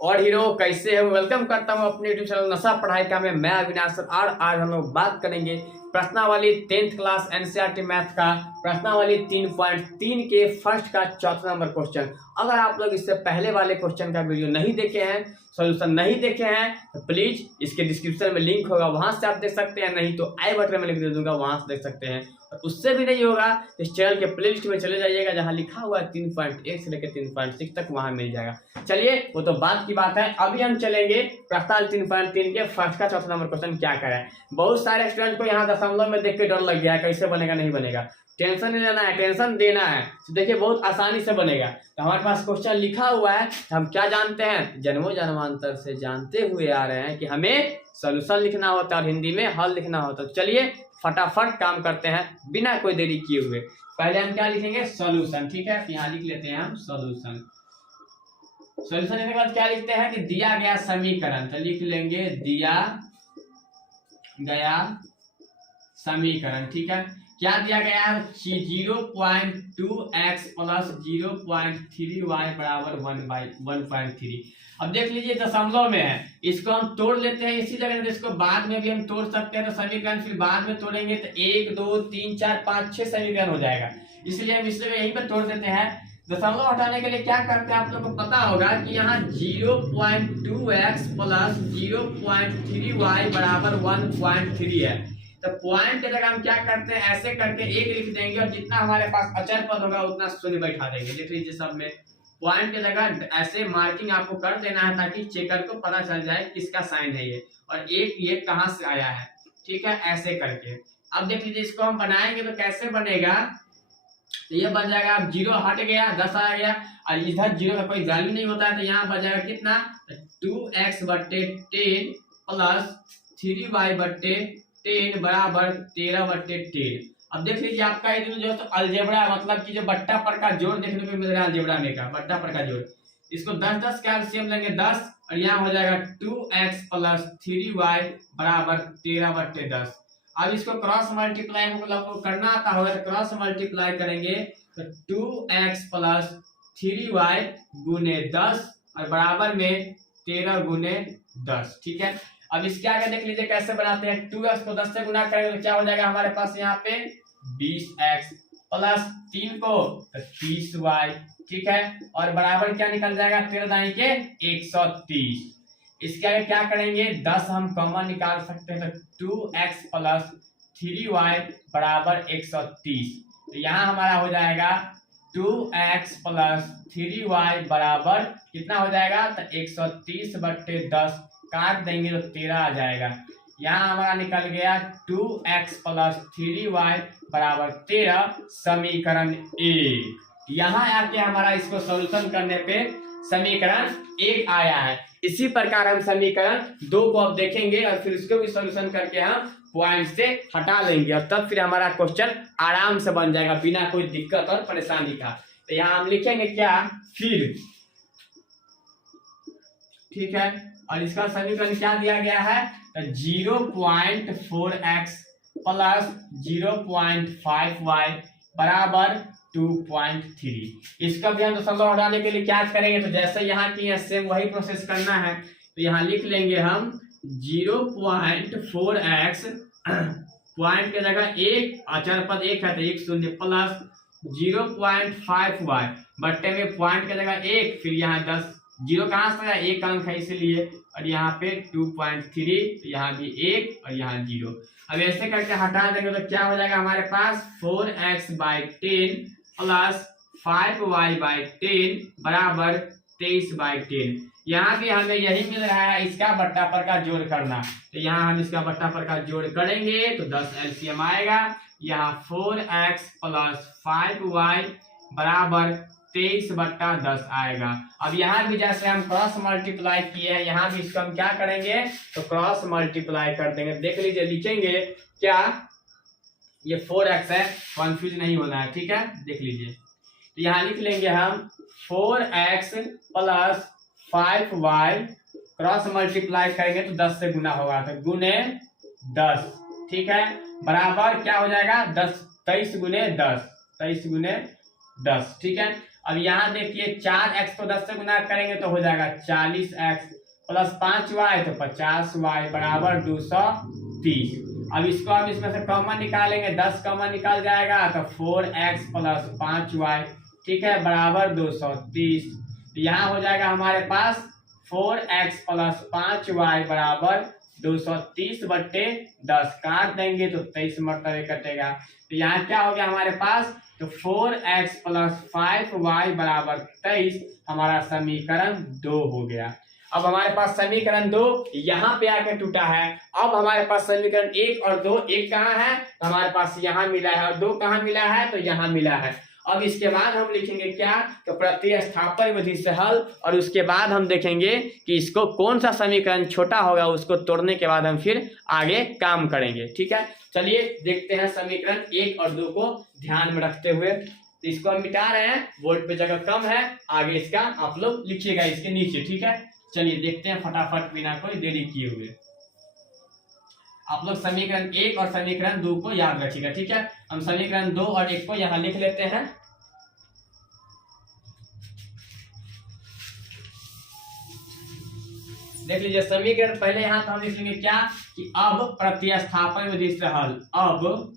और हीरो कैसे है, वेलकम करता हूं अपने यूट्यूब चैनल नशा पढ़ाई का में मैं अविनाश सर। और आज हम लोग बात करेंगे प्रश्नावली 10th क्लास एनसीईआरटी मैथ का प्रश्नावली 3.3 के फर्स्ट का चौथा नंबर क्वेश्चन। अगर आप लोग इससे पहले वाले क्वेश्चन का वीडियो नहीं देखे हैं, सॉल्यूशन नहीं देखे हैं, तो प्लीज इसके डिस्क्रिप्शन में लिंक होगा, वहां से आप देख सकते हैं, नहीं तो आई बटन में लिंक दे दूंगा, वहां से देख सकते हैं। और उससे भी नहीं होगा तो इस चैनल के प्लेलिस्ट में चले जाइएगा, जहां लिखा हुआ है 3.1 से लेकर 3.6 तक, वहां मिल जाएगा। चलिए वो तो बात की बात है, अभी हम चलेंगे प्रश्नावली 3.3 के फर्स्ट का चौथा नंबर क्वेश्चन क्या करें। बहुत सारे स्टूडेंट को यहाँ दशमलव में देख के डर लग गया है, कैसे बनेगा नहीं बनेगा। टेंशन नहीं लेना है, टेंशन देना है। तो देखिए बहुत आसानी से बनेगा। तो हमारे पास क्वेश्चन लिखा हुआ है, हम क्या जानते हैं, जन्मों जन्मांतर से जानते हुए आ रहे हैं कि हमें सॉल्यूशन लिखना होता है और हिंदी में हल लिखना होता है। चलिए फटाफट काम करते हैं बिना कोई देरी किए हुए। पहले हम क्या लिखेंगे, सॉल्यूशन। ठीक है, यहाँ लिख लेते हैं हम सॉल्यूशन। सॉल्यूशन लिखने के बाद क्या लिखते हैं कि दिया गया समीकरण, तो लिख लेंगे दिया गया समीकरण। ठीक है, क्या दिया गया है, 0.2x प्लस 0.3y बराबर 1/3। अब देख लीजिए दशमलव में है, इसको हम तोड़ लेते हैं इसी जगह, तो इसको बाद में भी हम तोड़ सकते हैं। तो समीकरण फिर बाद में तोड़ेंगे तो 1 2 3 4 5 6 समीकरण हो जाएगा, इसलिए हम इस जगह यहीं पर तोड़ देते हैं। दशमलव हटाने के लिए क्या करते हैं, आप लोगों को पता होगा कि यहाँ 0.2x प्लस 0.3y बराबर 1.3 है। तो पॉइंट की जगह हम क्या करते हैं, ऐसे करके एक लिख देंगे और जितना हमारे पास अचर पद होगा उतना शून्य बैठा देंगे। देख लीजिए सब में पॉइंट की जगह ऐसे मार्किंग आपको कर देना है, ताकि चेकर को पता चल जाए किसका साइन है ये और एक ये कहाँ से आया है। ठीक है, ऐसे करके अब देख लीजिए इसको हम बनाएंगे तो कैसे बनेगा, तो ये बन जाएगा, अब 0 हट गया, 10 आ गया और इधर 0 का कोई वैल्यू नहीं होता है, तो यहाँ बन जाएगा कितना, 2x/10 प्लस 3y/10 बराबर 13/10। अब देख लीजिए आपका इधर जो अलजेब्रा मतलब कि जो बट्टा पर का जोड़ देखने को मिल रहा है, अलजेब्रा में का बट्टा पर का जोड़, इसको 10 का एलसीएम लेंगे 10 और यहाँ हो जाएगा 2x प्लस 3y बराबर 13/10। अब इसको क्रॉस मल्टीप्लाई मतलब करना आता होगा, तो क्रॉस मल्टीप्लाई करेंगे तो 2x प्लस 3y गुने 10 और बराबर में 13 गुने 10। ठीक है, अब इसके आगे देख लीजिए कैसे बनाते हैं, 2x को 10 से गुना करेंगे तो क्या हो जाएगा हमारे पास यहाँ पे 20x प्लस 3 को तो 30y। ठीक है, और बराबर क्या निकल जाएगा, 13 दाई के 130। इसके आगे क्या करेंगे, 10 हम कॉमन निकाल सकते हैं, तो 2x प्लस 3y बराबर 130। तो यहाँ हमारा हो जाएगा 2x प्लस 3y बराबर कितना हो जाएगा, तो 130/10 काट देंगे तो 13 आ जाएगा। यहाँ हमारा निकल गया 2x प्लस 3y बराबर 13, समीकरण 1। यहाँ आके हमारा इसको सॉल्यूशन करने पे समीकरण 1 आया है। इसी प्रकार हम समीकरण 2 को अब देखेंगे और फिर इसको भी सॉल्यूशन करके हम पॉइंट से हटा लेंगे और तब फिर हमारा क्वेश्चन आराम से बन जाएगा बिना कोई दिक्कत और परेशानी का। तो यहाँ हम लिखेंगे क्या, फिर। ठीक है, और इसका समीकरण क्या दिया गया है, तो 0.4x प्लस 0.5y बराबर 2.3। इसका भी हम दशमलव हटाने के लिए क्या करेंगे, तो जैसे यहाँ की सेम वही प्रोसेस करना है। तो यहाँ लिख लेंगे हम 0.4x पॉइंट की जगह एक अचर पद एक है तो 1 शून्य प्लस 0.5y बट्टे में पॉइंट की जगह 1, फिर यहाँ 10, 0 कहाँ से आया, 1 अंक है इसलिए, और यहाँ पे 2.3, यहाँ भी 1 और यहाँ 0। अब ऐसे करके हटा देंगे तो क्या हो जाएगा हमारे पास 4x/10 प्लस 5y/10 बराबर 23/10। यहाँ भी हमें यही मिल रहा है, इसका बट्टा पर का जोड़ करना। तो यहाँ हम इसका बट्टा पर का जोड़ करेंगे तो 10 एलसीएम आएगा। यहाँ 4x प्लस 5y बराबर 23/10 आएगा। अब यहाँ भी जैसे हम क्रॉस मल्टीप्लाई किए हैं, यहाँ भी इसको हम क्या करेंगे, तो क्रॉस मल्टीप्लाई कर देंगे। देख लीजिए लिखेंगे क्या, ये 4x है, कंफ्यूज नहीं होना है। ठीक है, देख लीजिए, तो यहाँ लिख लेंगे हम 4x plus 5y cross multiply करेंगे तो 10 से गुना होगा, तो गुने 10। ठीक है, बराबर क्या हो जाएगा, 23 गुने 10, 23 गुने 10। ठीक है, अब यहाँ देखिए 4x को 10 से गुना करेंगे तो हो जाएगा 40x प्लस 5y तो 50y बराबर 230। अब इसको हम इसमें से कॉमन निकालेंगे, 10 कॉमन निकाल जाएगा तो 4x प्लस 5y, ठीक है, बराबर 230। यहाँ हो जाएगा हमारे पास 4x प्लस 5y बराबर 230/10। काट देंगे तो 23 मरतबे कटेगा। तो यहाँ क्या हो गया हमारे पास, तो 4x प्लस 5y बराबर 23 हमारा समीकरण 2 हो गया। अब हमारे पास समीकरण 2 यहाँ पे आके टूटा है। अब हमारे पास समीकरण 1 और 2, एक कहाँ है तो हमारे पास यहाँ मिला है, और 2 कहाँ मिला है तो यहाँ मिला है। अब इसके बाद हम लिखेंगे क्या, तो प्रतिस्थापन विधि से हल, और उसके बाद हम देखेंगे कि इसको कौन सा समीकरण छोटा होगा, उसको तोड़ने के बाद हम फिर आगे काम करेंगे। ठीक है, चलिए देखते हैं समीकरण 1 और 2 को ध्यान में रखते हुए। तो इसको हम मिटा रहे हैं, बोर्ड पे जगह कम है, आगे इसका आप लोग लिखिएगा इसके नीचे। ठीक है, चलिए देखते हैं फटाफट बिना कोई देरी किए हुए। आप लोग समीकरण 1 और समीकरण 2 को याद रखिएगा। ठीक है, हम समीकरण 2 और 1 को यहाँ लिख लेते हैं। देख लीजिए समीकरण पहले यहाँ तो हम लिखेंगे क्या कि अब प्रतिस्थापन विधि से हल। अब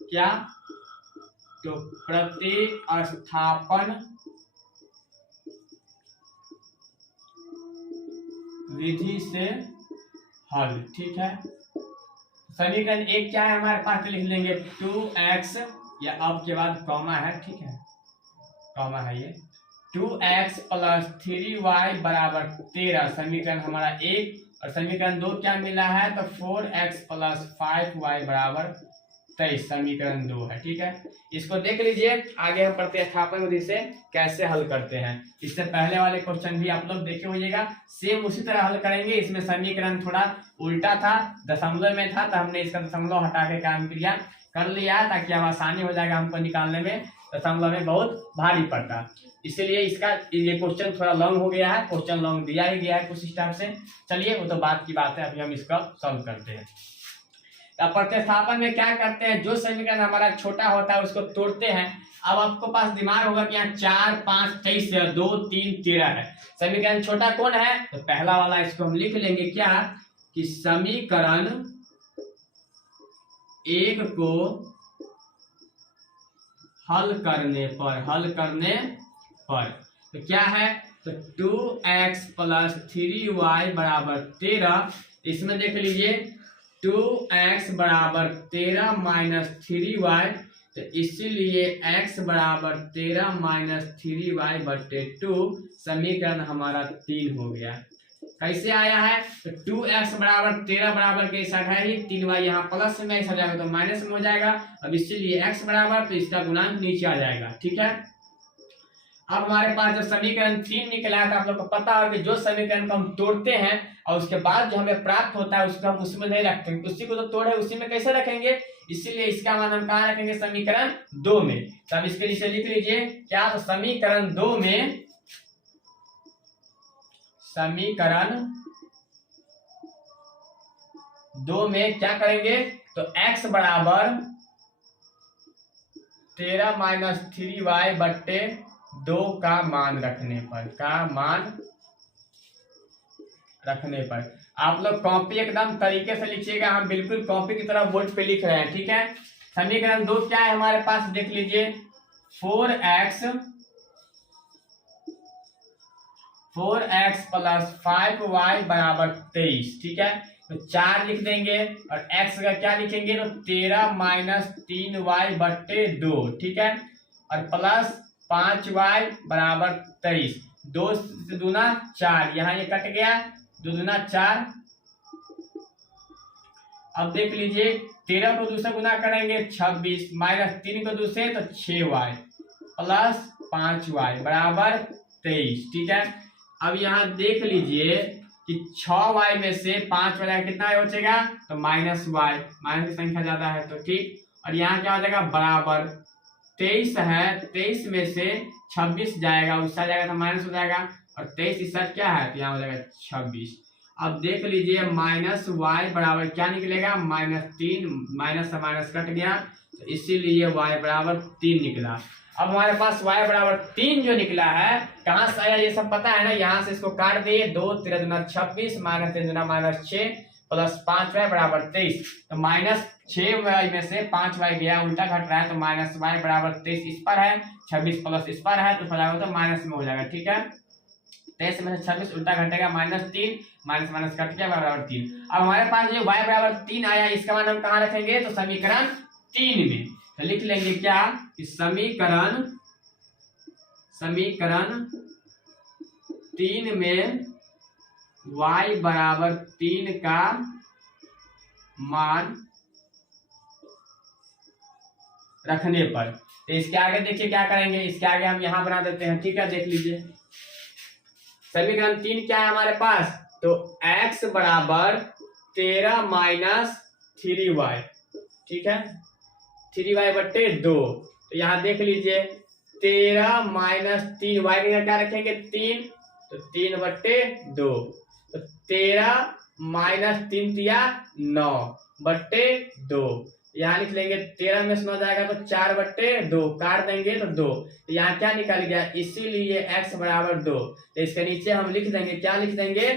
क्या, तो प्रतिस्थापन विधि से हल। ठीक है, समीकरण 1 क्या है हमारे पास, लिख लेंगे 2x, या अब के बाद कॉमा है, ठीक है, कॉमा है ये, 2x प्लस 3y बराबर 13 समीकरण हमारा 1, और समीकरण 2 क्या मिला है तो 4x प्लस 5y बराबर 23 समीकरण 2 है। ठीक है, इसको देख लीजिए, आगे हम प्रतिस्थापन विधि से कैसे हल करते हैं। इससे पहले वाले क्वेश्चन भी आप लोग देखे होइएगा, सेम उसी तरह हल करेंगे। इसमें समीकरण थोड़ा उल्टा था, दशमलव में था, तो हमने इसका दशमलव हटा के काम क्रिया कर लिया ताकि हम आसानी हो जाएगा हमको निकालने में, दशमलव में बहुत भारी पड़ता, इसलिए इसका ये क्वेश्चन थोड़ा लॉन्ग हो गया है। क्वेश्चन लॉन्ग दिया ही गया है कुछ इस टाइप से। चलिए वो तो बात की बात है, अभी हम इसका सॉल्व करते हैं। प्रतिस्थापन में क्या करते हैं, जो समीकरण हमारा छोटा होता है उसको तोड़ते हैं। अब आपको पास दिमाग होगा कि यहाँ 4, 5, 23 है, 2, 3, 13 है, समीकरण छोटा कौन है, तो पहला वाला इसको हम लिख लेंगे क्या कि समीकरण 1 को हल करने पर तो क्या है, तो 2x प्लस 3y बराबर 13। इसमें देख लीजिए 2x बराबर 13 माइनस 3y, तो इसीलिए x बराबर 13 माइनस 3y/2 समीकरण हमारा 3 हो गया। कैसे आया है, तो 2x बराबर 13 बराबर के साथ है ही, 3y यहाँ प्लस में इस हो जाएगा तो माइनस में हो जाएगा। अब इसीलिए x बराबर, तो इसका गुणांक नीचे आ जाएगा। ठीक है, अब हमारे पास जो समीकरण 3 निकला है, तो आप लोग को पता होगा कि जो समीकरण को हम तोड़ते हैं और उसके बाद जो हमें प्राप्त होता है उसको हम उसमें नहीं रखते, उसी को तो तोड़े उसी में कैसे रखेंगे, इसीलिए इसका मान हम कहाँ रखेंगे, समीकरण 2 में। तो हम इसके नीचे लिख लीजिए क्या, तो समीकरण 2 में क्या करेंगे, तो x बराबर 13 माइनस 3y/2 का मान रखने पर आप लोग कॉपी एकदम तरीके से लिखिएगा, हम बिल्कुल कॉपी की तरह बोर्ड पे लिख रहे हैं। ठीक है, समीकरण 2 क्या है हमारे पास, देख लीजिए 4x प्लस 5y बराबर 23। ठीक है, तो 4 लिख देंगे और x का क्या लिखेंगे, तो 13 माइनस 3y/2। ठीक है, और प्लस 5y बराबर 23, 2 से दूना 4, यहाँ ये कट गया, 2 दूना 4। अब देख लीजिए 13 को 2 से गुना करेंगे 26, माइनस 3 को 2 से तो 6y प्लस 5y बराबर 23। ठीक है, अब यहाँ देख लीजिए कि 6y में से 5 वाला कितना बचेगा, तो माइनस y, माइनस की संख्या ज्यादा है तो ठीक, और यहाँ क्या हो जाएगा बराबर 23 है, 23 में से 26 जाएगा, उससे जाएगा तो माइनस हो जाएगा, और 23 इस साइड क्या है तो यहाँ हो जाएगा 26। अब देख लीजिए माइनस y बराबर क्या निकलेगा, -3, माइनस से माइनस कट गया, तो इसीलिए y बराबर 3 निकला। अब हमारे पास y बराबर 3 जो निकला है, कहाँ से आया ये सब पता है ना, यहाँ से इसको काट दिए, 2 3 दूना 26 माइनस 3 दूना -6 प्लस 5y बराबर 23। तो -6y में से 5y गया, उल्टा घट रहा है, तो -y बराबर 23 इस पर है, 26 प्लस इस पर है, तो तो माइनस में हो जाएगा। ठीक है, 23 में से 26 उल्टा घटेगा, -3 माइनस माइनस कट गया बराबर 3। अब हमारे पास जो y बराबर 3 आया, इसका मान हम कहाँ रखेंगे, तो समीकरण 3 में। तो लिख लेंगे क्या कि समीकरण 3 में y बराबर 3 का मान रखने पर, तो इसके आगे देखिए क्या करेंगे, इसके आगे हम यहां बना देते हैं। ठीक है, देख लीजिए समीकरण 3 क्या है हमारे पास, तो x बराबर 13 माइनस 3y। ठीक है, 3y बट्टे 2। तो यहाँ देख लीजिए 13 माइनस 3y की क्या रखेंगे 3, तो 3 बट्टे 2। तो 13 माइनस 3 दिया 9 बट्टे 2। यहाँ लिख लेंगे 13 में से 9 जाएगा तो 4 बट्टे 2, काट देंगे तो 2। तो यहाँ क्या निकल गया, इसीलिए x बराबर 2। तो इसके नीचे हम लिख देंगे, क्या लिख देंगे,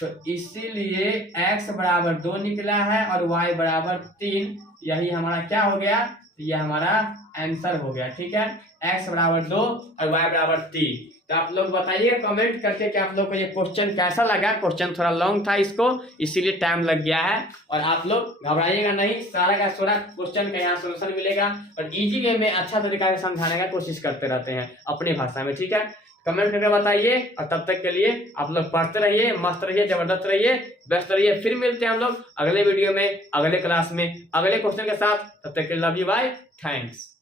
तो इसीलिए x बराबर 2 निकला है और y बराबर 3। यही हमारा क्या हो गया, ये हमारा आंसर हो गया। ठीक है, x बराबर 2 और y बराबर 3। तो आप लोग बताइए कमेंट करके कि आप लोग को ये क्वेश्चन कैसा लगा। क्वेश्चन थोड़ा लॉन्ग था, इसको इसीलिए टाइम लग गया है, और आप लोग घबराइएगा नहीं, सारा का सारा क्वेश्चन का यहाँ सोल्यूशन मिलेगा, और इजी वे में अच्छा तरीका से समझाने का कोशिश करते रहते हैं अपने भाषा में। ठीक है, कमेंट करके बताइए, और तब तक के लिए आप लोग पढ़ते रहिए, मस्त रहिए, जबरदस्त रहिए, व्यस्त रहिए। फिर मिलते हैं हम लोग अगले वीडियो में, अगले क्लास में, अगले क्वेश्चन के साथ। तब तक के लिए लव यू, बाय, थैंक्स।